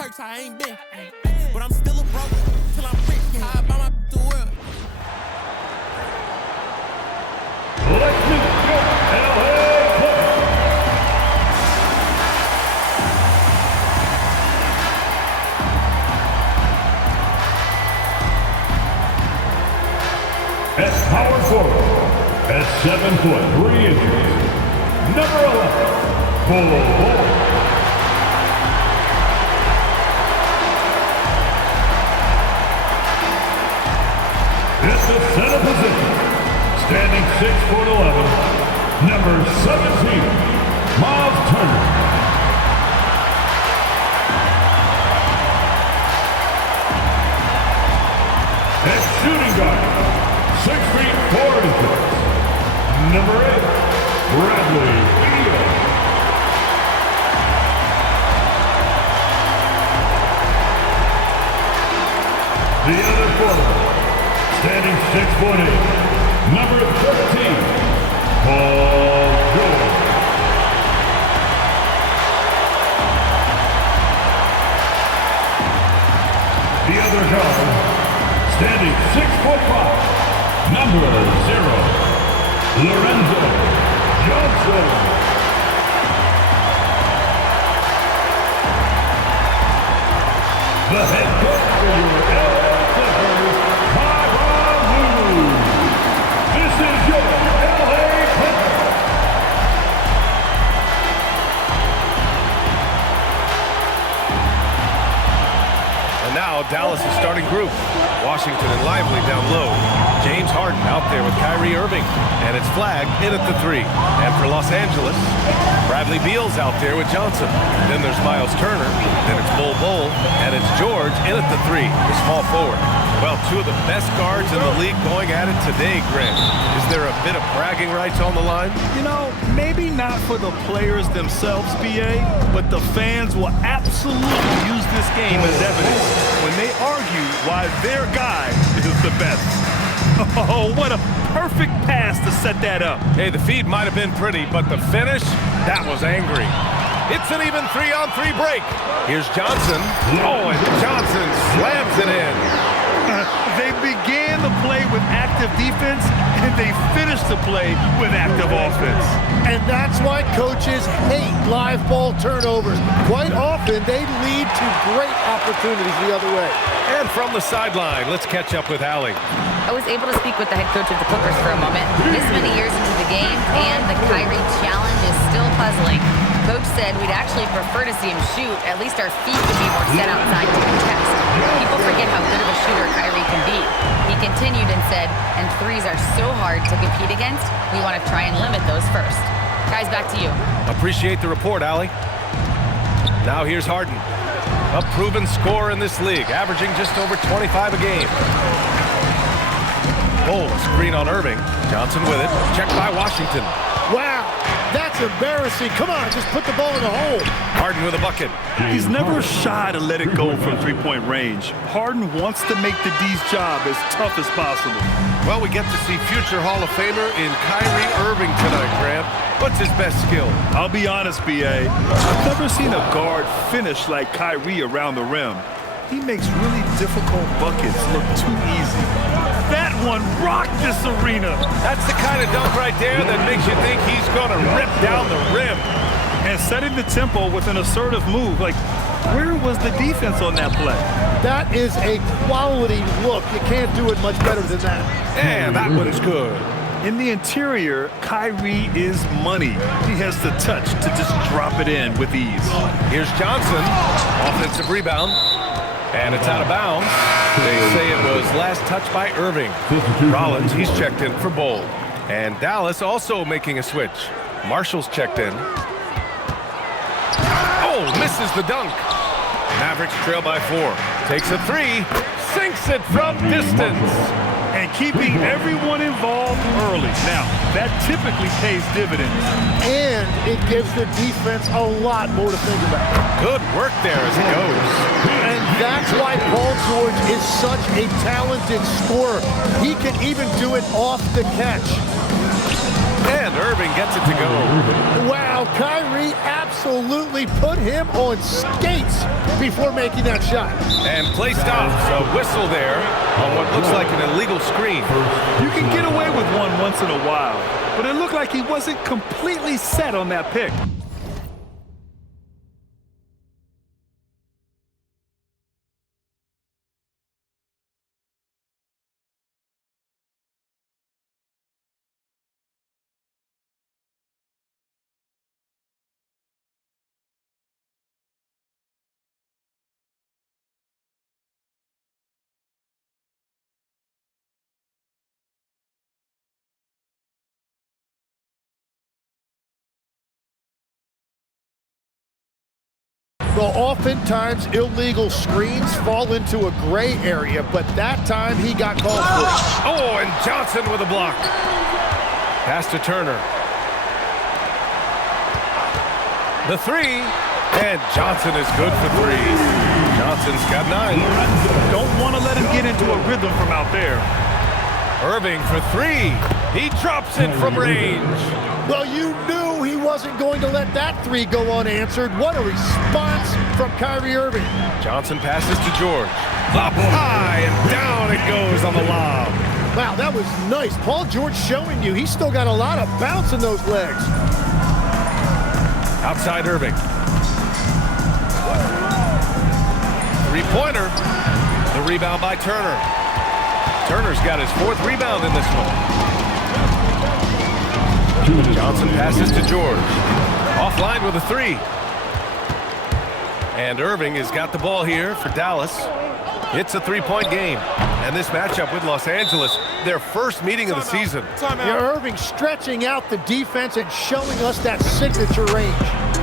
church, I ain't been. But I'm still a broke till I'm rich. Yeah, I buy my the world. Let's meet your LA Clippers. At power forward, at 7'3" number 11, Bull. At the center position, standing 6'11", number 17, Miles Turner. At shooting guard, 6'4", number 8, Bradley Beal. The other forward, standing 6'8", number 13, Paul George. The other guard, standing 6'5", number 0, Lorenzo Johnson. The head coach for your LA Clippers, Kyrie. This is your LA Clippers. And now Dallas' starting group. Washington and Lively down low. James Harden out there with Kyrie Irving. And it's Flag in at the 3. And for Los Angeles, Bradley Beal's out there with Johnson. Then there's Miles Turner. Then it's Bull. And it's George in at the 3, the small forward. Well, two of the best guards in the league going at it today, Grant. Is there a bit of bragging rights on the line? You know, maybe not for the players themselves, BA, but the fans will absolutely use this game as evidence when they argue why their guy is the best. Oh, what a perfect pass to set that up. Hey, the feed might have been pretty, but the finish, that was angry. It's an even 3-on-3 break. Here's Johnson. Oh, and Johnson slams it in. They began the play with active defense, and they finished the play with active offense. And that's why coaches hate live ball turnovers. Quite often, they lead to great opportunities the other way. And from the sideline, let's catch up with Allie. I was able to speak with the head coach of the Clippers for a moment. This many years into the game, and the Kyrie challenge is still puzzling. Coach said we'd actually prefer to see him shoot. At least our feet would be more set outside to contest. People forget how good of a shooter Kyrie can be. He continued and said, and threes are so hard to compete against, we want to try and limit those first. Guys, back to you. Appreciate the report, Allie. Now here's Harden. A proven scorer in this league, averaging just over 25 a game. Oh, screen on Irving. Johnson with it. Checked by Washington. Wow, that's embarrassing. Come on, just put the ball in the hole. Harden with a bucket. He's never shy to let it go from three-point range. Harden wants to make the D's job as tough as possible. Well, we get to see future Hall of Famer in Kyrie Irving tonight, Grant. What's his best skill? I'll be honest, BA. I've never seen a guard finish like Kyrie around the rim. He makes really difficult buckets look too easy. That one rocked this arena. That's the kind of dunk right there that makes you think he's going to rip down the rim. And setting the tempo with an assertive move. Like, where was the defense on that play? That is a quality look. You can't do it much better than that. And that one's good. In the interior, Kyrie is money. He has the touch to just drop it in with ease. Here's Johnson. Offensive rebound. And it's out of bounds. They say it was last touched by Irving. Rollins, he's checked in for Bull. And Dallas also making a switch. Marshall's checked in. Oh, misses the dunk. Mavericks trail by 4. Takes a 3. Sinks it from distance. And keeping everyone involved early. Now, that typically pays dividends. And it gives the defense a lot more to think about. Good work there as it goes. And that's why Paul George is such a talented scorer. He can even do it off the catch. And Irving gets it to go. Wow, Kyrie absolutely put him on skates before making that shot. And play stops. A whistle there on what looks like an illegal screen. You can get away with one once in a while, but it looked like he wasn't completely set on that pick. Well, oftentimes illegal screens fall into a gray area, but that time he got called for it. Oh, and Johnson with a block. Pass to Turner. The three, and Johnson is good for three. Johnson's got 9. Don't want to let him get into a rhythm from out there. Irving for 3. He drops it from range. Well, you knew he wasn't going to let that 3 go unanswered. What a response from Kyrie Irving. Johnson passes to George. Up high and down it goes on the lob. Wow, that was nice. Paul George showing you he's still got a lot of bounce in those legs. Outside Irving. Three-pointer. The rebound by Turner. Turner's got his 4th rebound in this one. Johnson passes to George. Offline with a 3. And Irving has got the ball here for Dallas. It's a 3-point game. And this matchup with Los Angeles, their first meeting of the season. Yeah, Irving stretching out the defense and showing us that signature range.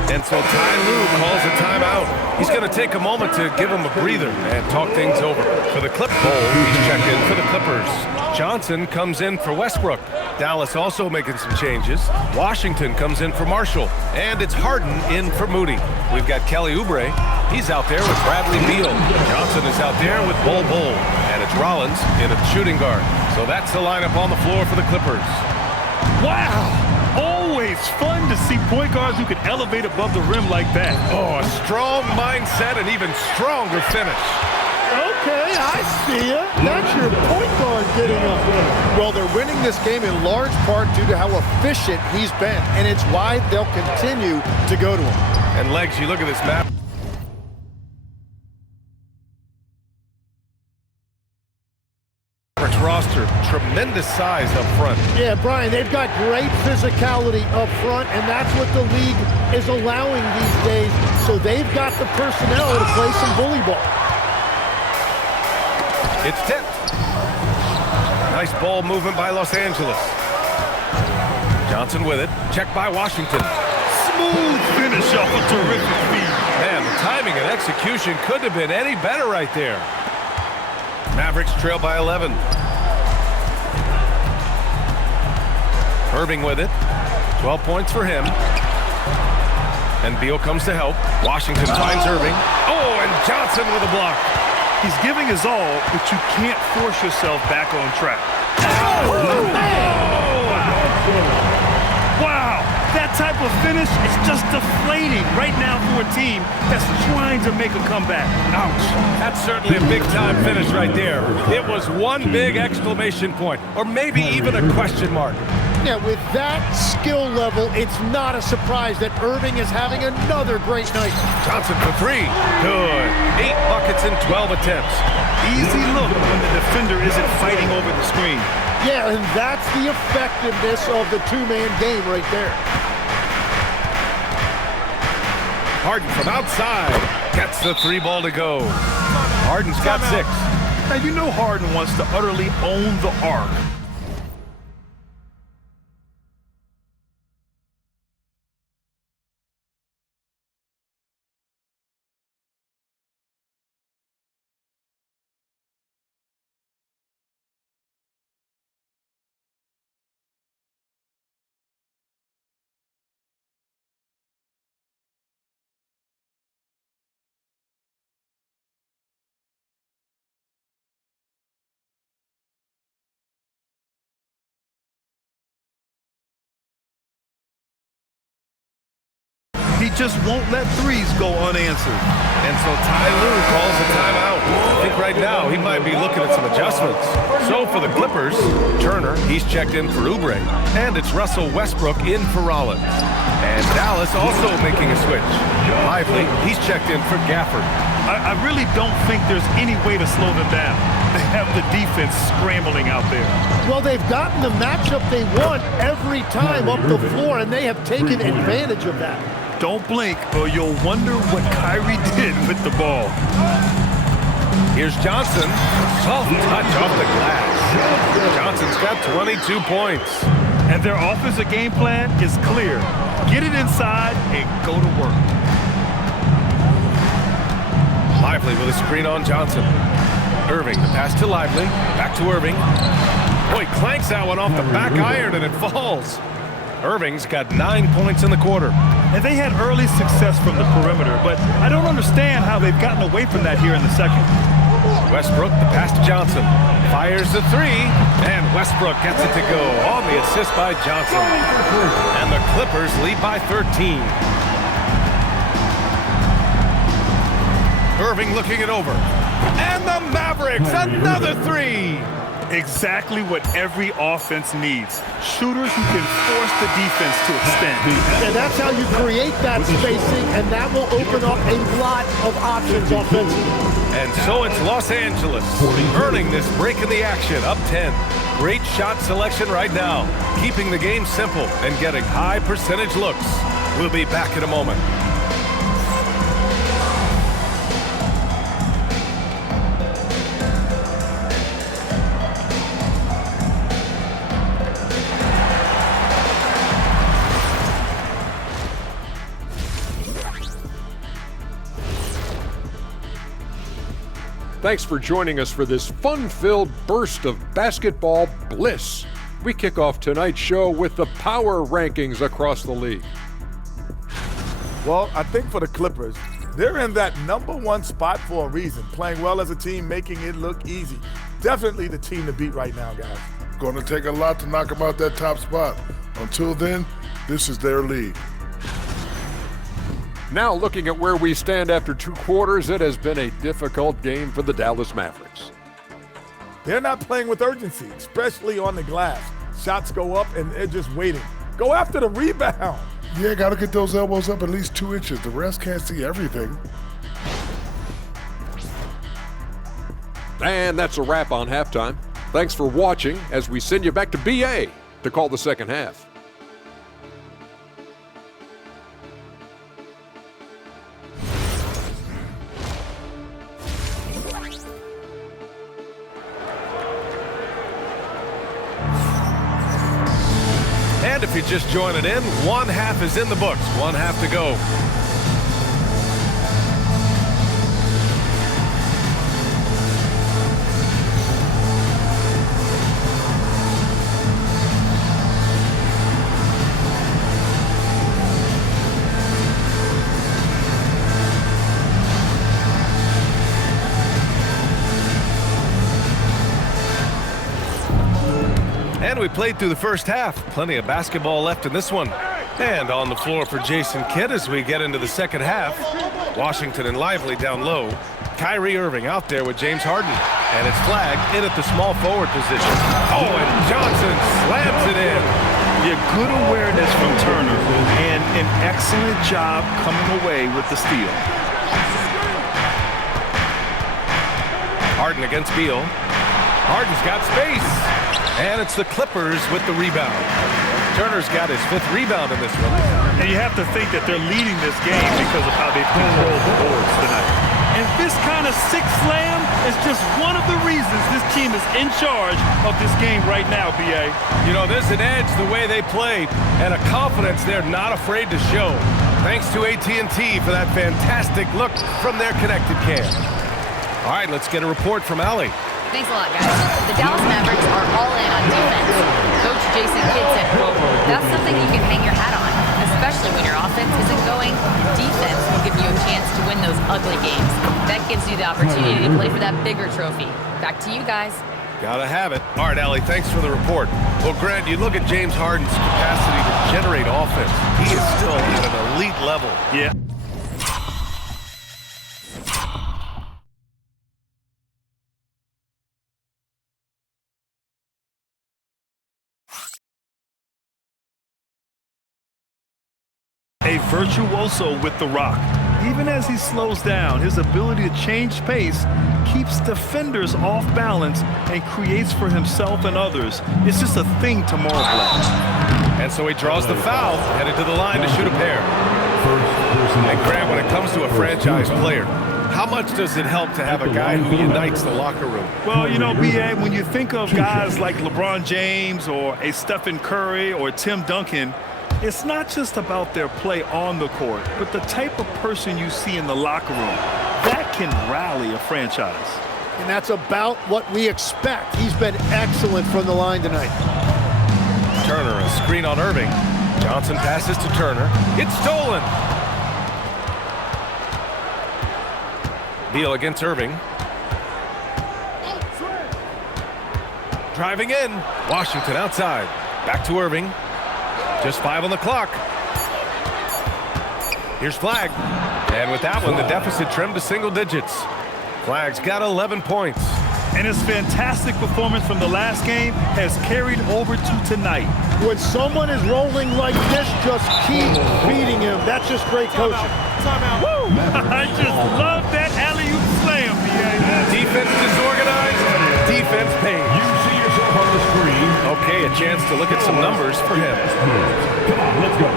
And so Ty Lue calls a timeout. He's going to take a moment to give him a breather and talk things over. For the Clip Bowl, he's checked in for the Clippers. Johnson comes in for Westbrook. Dallas also making some changes. Washington comes in for Marshall. And it's Harden in for Moody. We've got Kelly Oubre. He's out there with Bradley Beal. Johnson is out there with Bol Bol. And it's Rollins in a shooting guard. So that's the lineup on the floor for the Clippers. Wow! Always fun to see point guards who can elevate above the rim like that. Oh, a strong mindset and even stronger finish. Okay, I see ya. That's your point guard getting up. Well, they're winning this game in large part due to how efficient he's been, and it's why they'll continue to go to him. And Legs, you look at this map. Roster, tremendous size up front. Yeah, Brian, they've got great physicality up front, and that's what the league is allowing these days. So they've got the personnel to play some bully ball. It's tipped. Nice ball movement by Los Angeles. Johnson with it. Checked by Washington. Smooth finish off a terrific feed. Man, the timing and execution couldn't have been any better right there. Mavericks trail by 11. Irving with it. 12 points for him. And Beal comes to help. Washington finds Irving. Oh, and Johnson with a block. He's giving his all, but you can't force yourself back on track. Oh, Wow! That type of finish is just deflating right now for a team that's trying to make a comeback. ouch. That's certainly a big-time finish right there. It was one big exclamation point, or maybe even a question mark. Yeah, with that skill level, it's not a surprise that Irving is having another great night. Johnson for 3. Good. 8 buckets in 12 attempts. Easy look when the defender isn't fighting over the screen. Yeah, and that's the effectiveness of the two-man game right there. Harden from outside gets the 3 ball to go. Harden's got 6. Now, you know Harden wants to utterly own the arc. He just won't let threes go unanswered. And so Ty Lue calls a timeout. I think right now he might be looking at some adjustments. So for the Clippers, Turner, he's checked in for Oubre. And it's Russell Westbrook in for Rollins. And Dallas also making a switch. Lively, he's checked in for Gafford. I really don't think there's any way to slow them down. They have the defense scrambling out there. Well, they've gotten the matchup they want every time up the floor, and they have taken advantage of that. Don't blink, or you'll wonder what Kyrie did with the ball. Here's Johnson. Soft touch off the glass. Johnson's got 22 points. And their offensive game plan is clear. Get it inside and go to work. Lively with a screen on Johnson. Irving, the pass to Lively. Back to Irving. Boy, clanks that one off the back iron and it falls. Irving's got 9 points in the quarter. And they had early success from the perimeter, but I don't understand how they've gotten away from that here in the second. Westbrook, the pass to Johnson. Fires the three, and Westbrook gets it to go on the assist by Johnson. And the Clippers lead by 13. Irving looking it over. And the Mavericks, another three. Exactly what every offense needs. Shooters who can force the defense to extend. And that's how you create that spacing, and that will open up a lot of options offensively. And so it's Los Angeles earning this break in the action, up 10. Great shot selection right now, keeping the game simple and getting high percentage looks. We'll be back in a moment. Thanks for joining us for this fun-filled burst of basketball bliss. We kick off tonight's show with the power rankings across the league. Well, I think for the Clippers, they're in that #1 spot for a reason. Playing well as a team, making it look easy. Definitely the team to beat right now, guys. Going to take a lot to knock them out that top spot. Until then, this is their league. Now looking at where we stand after 2 quarters, it has been a difficult game for the Dallas Mavericks. They're not playing with urgency, especially on the glass. Shots go up and they're just waiting. Go after the rebound. Yeah, got to get those elbows up at least 2 inches. The rest can't see everything. And that's a wrap on halftime. Thanks for watching as we send you back to BA to call the second half. And if you're just joining in, 1 half is in the books, 1 half to go. And we played through the first half. Plenty of basketball left in this one. And on the floor for Jason Kidd as we get into the second half. Washington and Lively down low. Kyrie Irving out there with James Harden. And it's flagged in at the small forward position. Oh, and Johnson slams it in. Yeah, good awareness from Turner and an excellent job coming away with the steal. Harden against Beal. Harden's got space. And it's the Clippers with the rebound. Turner's got his 5th rebound in this one. And you have to think that they're leading this game because of how they've controlled the boards tonight. And this kind of 6 slam is just one of the reasons this team is in charge of this game right now, B.A. You know, there's an edge the way they play and a confidence they're not afraid to show. Thanks to AT&T for that fantastic look from their connected cam. All right, let's get a report from Allie. Thanks a lot, guys. The Dallas Mavericks are all in on defense. Coach Jason Kidd said, quote, "That's something you can hang your hat on, especially when your offense isn't going. Defense will give you a chance to win those ugly games. That gives you the opportunity to play for that bigger trophy." Back to you guys. Gotta have it. All right, Allie, thanks for the report. Well, Grant, you look at James Harden's capacity to generate offense. He is still at an elite level. Yeah. A virtuoso with the rock. Even as he slows down, his ability to change pace keeps defenders off balance and creates for himself and others. It's just a thing to marvel at. And so he draws the foul, headed to the line to shoot a pair. And Grant, when it comes to a franchise player, how much does it help to have a guy who unites the locker room? Well, you know, B.A., when you think of guys like LeBron James or a Stephen Curry or Tim Duncan, it's not just about their play on the court, but the type of person you see in the locker room. That can rally a franchise. And that's about what we expect. He's been excellent from the line tonight. Turner, a screen on Irving. Johnson passes to Turner. It's stolen. Beal against Irving. Driving in. Washington outside. Back to Irving. Just 5 on the clock. Here's Flagg. And with that one, the deficit trimmed to single digits. Flagg's got 11 points. And his fantastic performance from the last game has carried over to tonight. When someone is rolling like this, just keep feeding him. That's just great coaching. Timeout. Woo! I just love that alley-oop slam, B.A. Defense disorganized, defense paid. You see yourself on the screen. Okay, a chance to look at some numbers for him. Come on, let's go.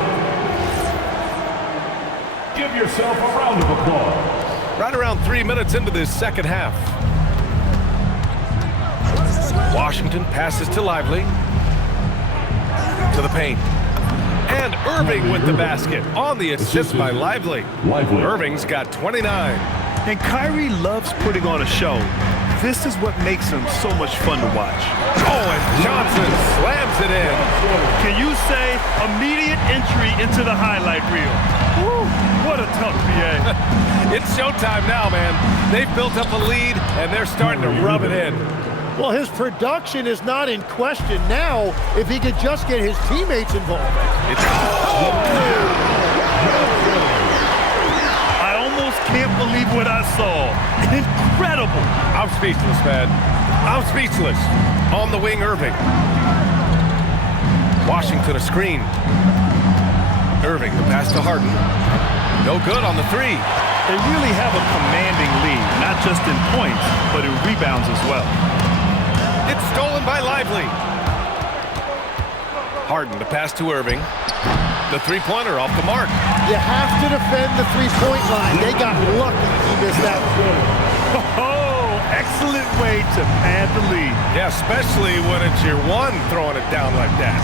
Give yourself a round of applause. Right around 3 minutes into this second half. Washington passes to Lively. To the paint. And Irving with the basket on the assist by Lively. Irving's got 29. And Kyrie loves putting on a show. This is what makes him so much fun to watch. Oh, and Johnson slams it in. Can you say immediate entry into the highlight reel? Woo, what a tough BA. It's showtime now, man. They've built up a lead, and they're starting to rub it in. Well, his production is not in question now if he could just get his teammates involved. I almost can't believe what I saw. Incredible. I'm speechless, man. I'm speechless. On the wing, Irving. Washington a screen. Irving, the pass to Harden. No good on the three. They really have a commanding lead, not just in points, but in rebounds as well. It's stolen by Lively. Harden, the pass to Irving. The three-pointer off the mark. You have to defend the three-point line. They got lucky he missed that one. Oh, excellent way to pad the lead. Yeah, especially when it's your one throwing it down like that.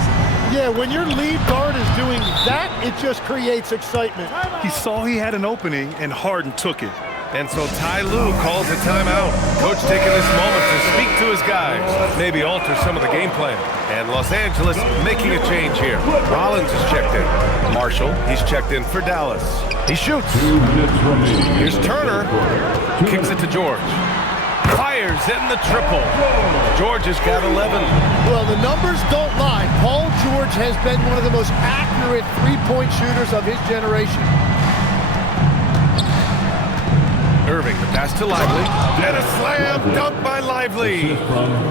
Yeah, when your lead guard is doing that, it just creates excitement. He saw he had an opening, and Harden took it. And so Ty Lue calls a timeout. Coach taking this moment to speak to his guys, maybe alter some of the game plan. And Los Angeles making a change here. Rollins is checked in. Marshall, he's checked in for Dallas. He shoots. 2 minutes remaining. Here's Turner. Kicks it to George. Fires in the triple. George has got 11. Well, the numbers don't lie. Paul George has been one of the most accurate three-point shooters of his generation. Irving, the pass to Lively. And a slam dunk by Lively.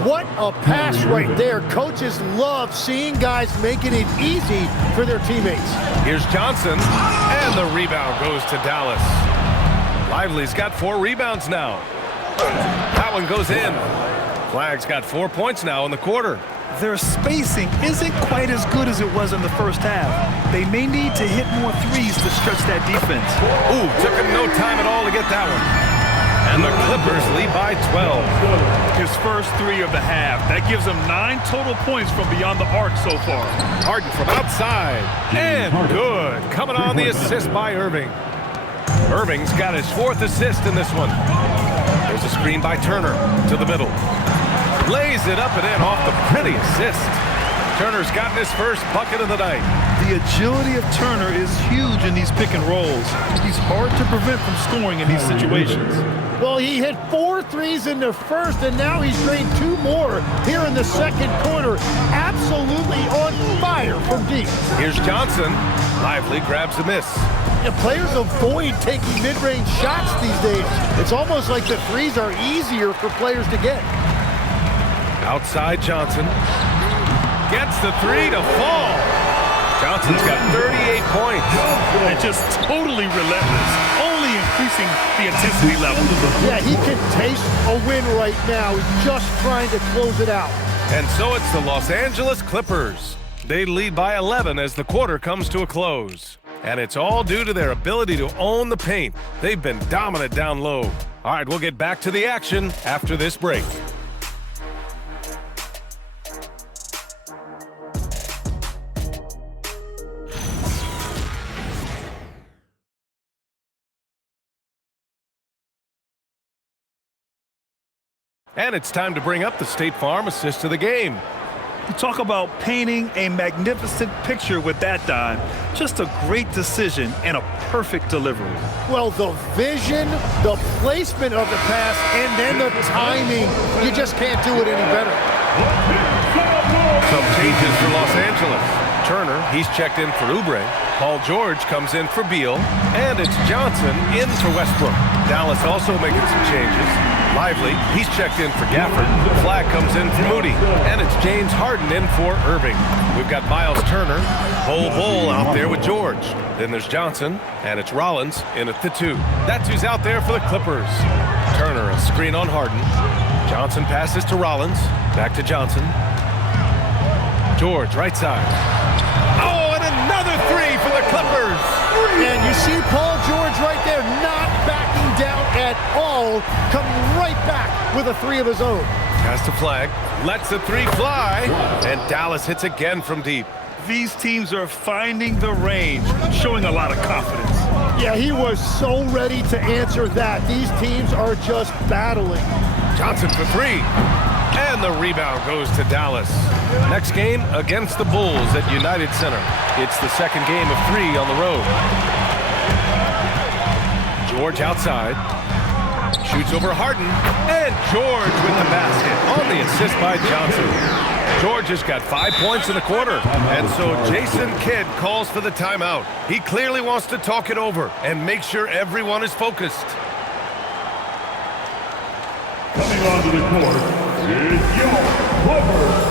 What a pass right there. Coaches love seeing guys making it easy for their teammates. Here's Johnson. And the rebound goes to Dallas. Lively's got 4 rebounds now. That one goes in. Flagg's got 4 points now in the quarter. Their spacing isn't quite as good as it was in the first half. They may need to hit more threes to stretch that defense. Ooh, took him no time at all to get that one. And the Clippers lead by 12. His first 3 of the half. That gives him 9 total points from beyond the arc so far. Harden from outside. And good. Coming on the assist by Irving. Irving's got his 4th assist in this one. There's a screen by Turner to the middle. Lays it up and in off the pretty assist. Turner's gotten his first bucket of the night. The agility of Turner is huge in these pick and rolls. He's hard to prevent from scoring in these situations. Well, he hit 4 threes in the first, and now he's drained 2 more here in the second quarter. Absolutely on fire from deep. Here's Johnson. Lively grabs a miss. Yeah, players avoid taking mid-range shots these days. It's almost like the threes are easier for players to get. Outside Johnson. Gets the 3 to fall. Johnson's got 38 points. And just totally relentless, only increasing the intensity level. Yeah, he can taste a win right now. He's just trying to close it out. And so it's the Los Angeles Clippers. They lead by 11 as the quarter comes to a close. And it's all due to their ability to own the paint. They've been dominant down low. All right, we'll get back to the action after this break. And it's time to bring up the State Farm assist of the game. You talk about painting a magnificent picture with that dime. Just a great decision and a perfect delivery. Well, the vision, the placement of the pass, and then the timing. You just can't do it any better. Some changes for Los Angeles. Turner, he's checked in for Oubre. Paul George comes in for Beal. And it's Johnson in for Westbrook. Dallas also making some changes. Lively, he's checked in for Gafford. Flagg comes in for Moody. And it's James Harden in for Irving. We've got Miles Turner, Bull out there with George. Then there's Johnson, and it's Rollins in at the 2. That's who's out there for the Clippers. Turner, a screen on Harden. Johnson passes to Rollins. Back to Johnson. George, right side. Oh, and another 3 for the Clippers. And you see Paul George right there, not backing down at all, coming right back with a 3 of his own. Pass to Flagg, lets the 3 fly, and Dallas hits again from deep. These teams are finding the range, showing a lot of confidence. Yeah, he was so ready to answer that. These teams are just battling. Johnson for 3. And the rebound goes to Dallas. Next game against the Bulls at United Center. It's the second game of 3 on the road. George outside. Shoots over Harden. And George with the basket on the assist by Johnson. George has got 5 points in the quarter. And so Jason Kidd calls for the timeout. He clearly wants to talk it over and make sure everyone is focused. Coming onto the court is your Clippers.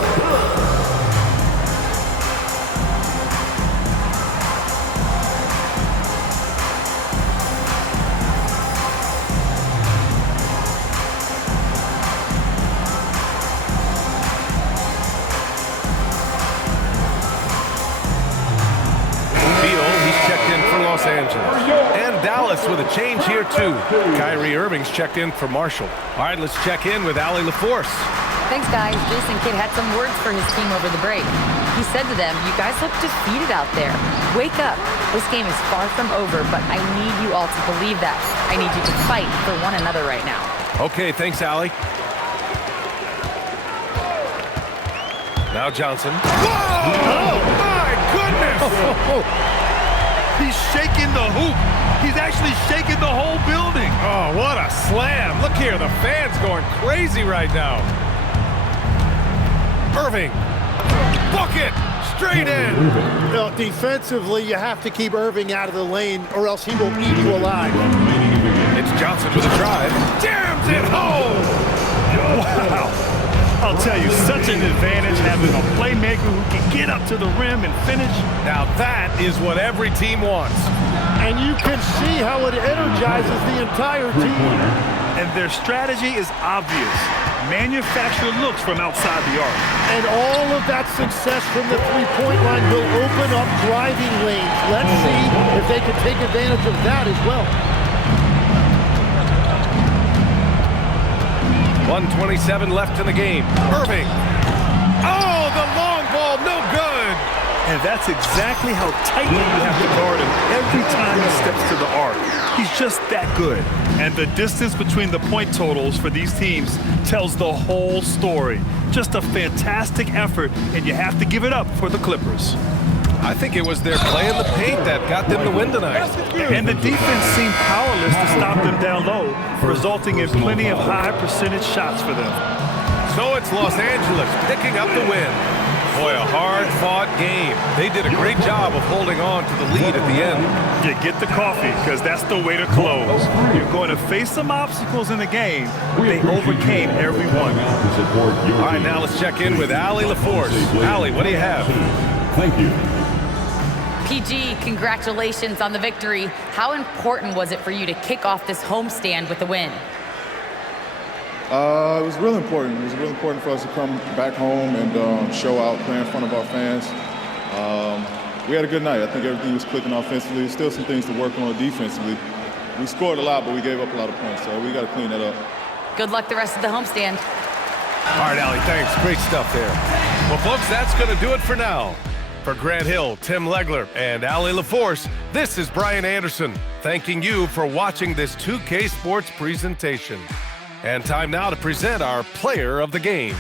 Los Angeles. And Dallas with a change here, too. Kyrie Irving's checked in for Marshall. All right, let's check in with Allie LaForce. Thanks, guys. Jason Kidd had some words for his team over the break. He said to them, "You guys look defeated out there. Wake up. This game is far from over, but I need you all to believe that. I need you to fight for one another right now." Okay, thanks, Allie. Now Johnson. Whoa! Oh, my goodness! He's shaking the hoop. He's actually shaking the whole building. Oh, what a slam. Look here, the fans going crazy right now. Irving. Bucket. Straight in. Well, defensively, you have to keep Irving out of the lane or else he will eat you alive. It's Johnson with a drive. Jams it home. Wow. I'll tell you, such an advantage having a playmaker who can get up to the rim and finish. Now that is what every team wants. And you can see how it energizes the entire team. And their strategy is obvious. Manufacture looks from outside the arc. And all of that success from the three-point line will open up driving lanes. Let's see if they can take advantage of that as well. 1:27 left in the game. Irving. Oh, the long ball, no good. And that's exactly how tightly you have to guard him every time he steps to the arc. He's just that good. And the distance between the point totals for these teams tells the whole story. Just a fantastic effort, and you have to give it up for the Clippers. I think it was their play in the paint that got them the win tonight. And the defense seemed powerless to stop them down low, resulting in plenty of high percentage shots for them. So it's Los Angeles picking up the win. Boy, a hard-fought game. They did a great job of holding on to the lead at the end. Yeah, get the coffee, because that's the way to close. You're going to face some obstacles in the game, but they overcame every one. All right, now let's check in with Allie LaForce. Allie, what do you have? Thank you. PG, congratulations on the victory. How important was it for you to kick off this homestand with a win? It was really important. It was really important for us to come back home and show out, play in front of our fans. We had a good night. I think everything was clicking offensively. Still some things to work on defensively. We scored a lot, but we gave up a lot of points, so we got to clean that up. Good luck the rest of the homestand. All right, Allie, thanks. Great stuff there. Well, folks, that's going to do it for now. For Grant Hill, Tim Legler, and Allie LaForce, this is Brian Anderson, thanking you for watching this 2K Sports presentation. And time now to present our player of the game.